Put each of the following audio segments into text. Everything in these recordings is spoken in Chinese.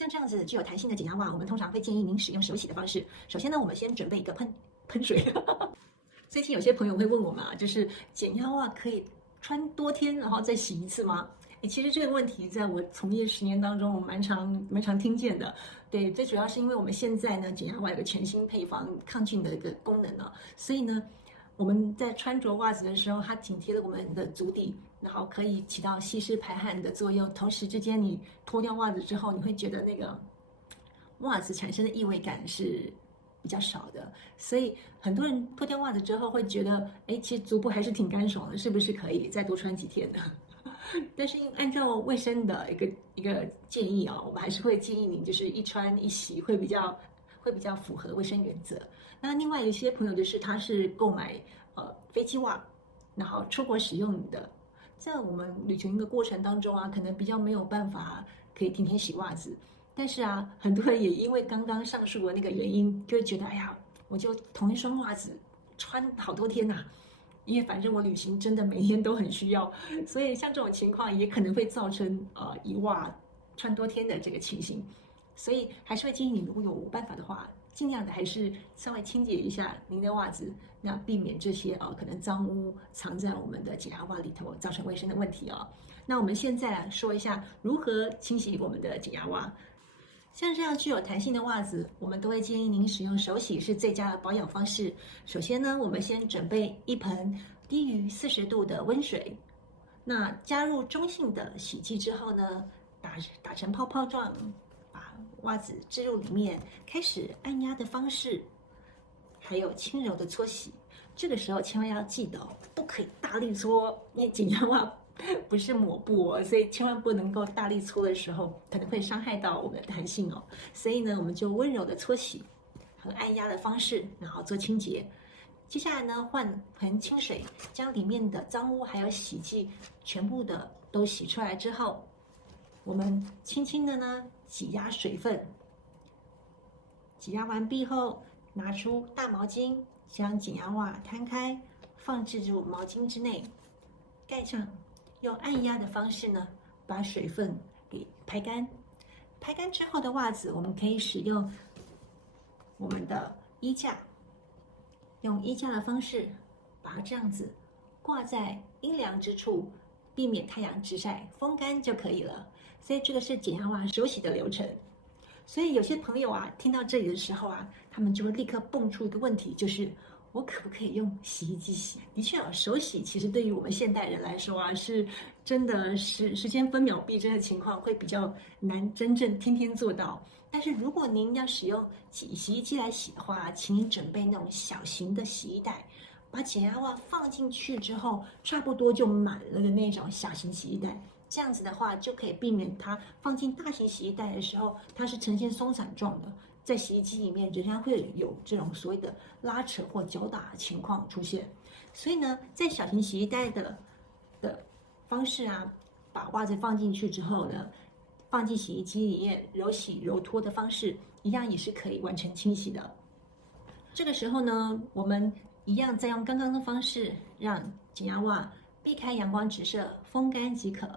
像这样子具有弹性的减压袜，我们通常会建议您使用手洗的方式。首先呢，我们先准备一个喷水。最近有些朋友会问我们啊，就是减压袜可以穿多天，然后再洗一次吗？其实这个问题在我从业10年当中，我蛮常听见的。对，最主要是因为我们现在呢，减压袜有个全新配方抗菌的一个功能啊，所以呢，我们在穿着袜子的时候，它紧贴了我们的足底，然后可以起到吸湿排汗的作用。同时之间，你脱掉袜子之后，你会觉得那个袜子产生的异味感是比较少的，所以很多人脱掉袜子之后会觉得，其实足部还是挺干爽的，是不是可以再多穿几天呢？但是按照卫生的一个建议啊，我们还是会建议您就是一穿一洗会比较符合卫生原则。那另外有些朋友就是他是购买飞机袜，然后出国使用的，在我们旅行的过程当中啊，可能比较没有办法可以天天洗袜子。但是啊，很多人也因为刚刚上述的那个原因，就会觉得，哎呀，我就同一双袜子穿好多天呐，因为反正我旅行真的每天都很需要，所以像这种情况也可能会造成一袜穿多天的这个情形。所以还是会建议你，如果有办法的话，尽量的还是稍微清洁一下您的袜子，那避免这些可能脏污藏在我们的减压袜里头，造成卫生的问题哦。那我们现在来说一下如何清洗我们的减压袜。像这样具有弹性的袜子，我们都会建议您使用手洗是最佳的保养方式。首先呢，我们先准备一盆低于40度的温水，那加入中性的洗剂之后呢，打成泡泡状，把袜子置入里面，开始按压的方式，还有轻柔的搓洗。这个时候千万要记得不可以大力搓，因为减压袜不是抹布哦，所以千万不能够大力搓的时候，可能会伤害到我们的弹性哦。所以呢，我们就温柔的搓洗和按压的方式，然后做清洁。接下来呢，换盆清水，将里面的脏污还有洗剂全部的都洗出来之后，我们轻轻的呢挤压水分。挤压完毕后，拿出大毛巾，将减压袜摊开，放置入毛巾之内，盖上。用按压的方式呢，把水分给拍干。拍干之后的袜子，我们可以使用我们的衣架，用衣架的方式把它这样子挂在阴凉之处，避免太阳直晒，风干就可以了。所以这个是减压袜手洗的流程。所以有些朋友啊，听到这里的时候啊，他们就会立刻蹦出一个问题，就是我可不可以用洗衣机洗？的确啊，手洗其实对于我们现代人来说啊，是真的时间分秒必争的情况，会比较难真正天天做到。但是如果您要使用洗衣机来洗的话，请您准备那种小型的洗衣袋，把减压袜放进去之后，差不多就满了的那种小型洗衣袋。这样子的话，就可以避免它放进大型洗衣袋的时候，它是呈现松散状的。在洗衣机里面仍然会有这种所谓的拉扯或搅打情况出现，所以呢，在小型洗衣袋的方式啊，把袜子放进去之后呢，放进洗衣机里面揉洗揉脱的方式，一样也是可以完成清洗的。这个时候呢，我们一样再用刚刚的方式，让减压袜避开阳光直射，风干即可。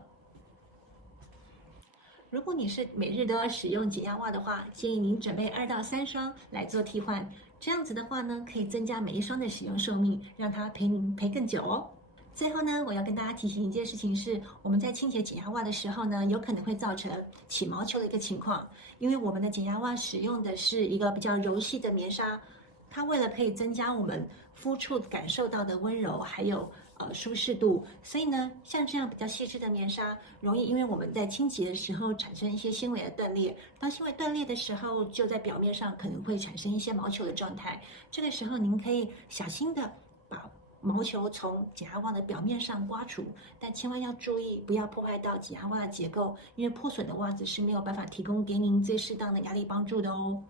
如果你是每日都要使用减压袜的话，建议您准备2到3双来做替换。这样子的话呢，可以增加每一双的使用寿命，让它陪您陪更久哦。最后呢，我要跟大家提醒一件事情是，我们在清洁减压袜的时候呢，有可能会造成起毛球的一个情况，因为我们的减压袜使用的是一个比较柔细的棉纱，它为了可以增加我们肤触感受到的温柔，还有舒适度，所以呢，像这样比较细致的棉纱，容易因为我们在清洁的时候产生一些纤维的断裂，当纤维断裂的时候，就在表面上可能会产生一些毛球的状态。这个时候，您可以小心的把毛球从减压袜的表面上刮除，但千万要注意，不要破坏到减压袜的结构，因为破损的袜子是没有办法提供给您最适当的压力帮助的哦。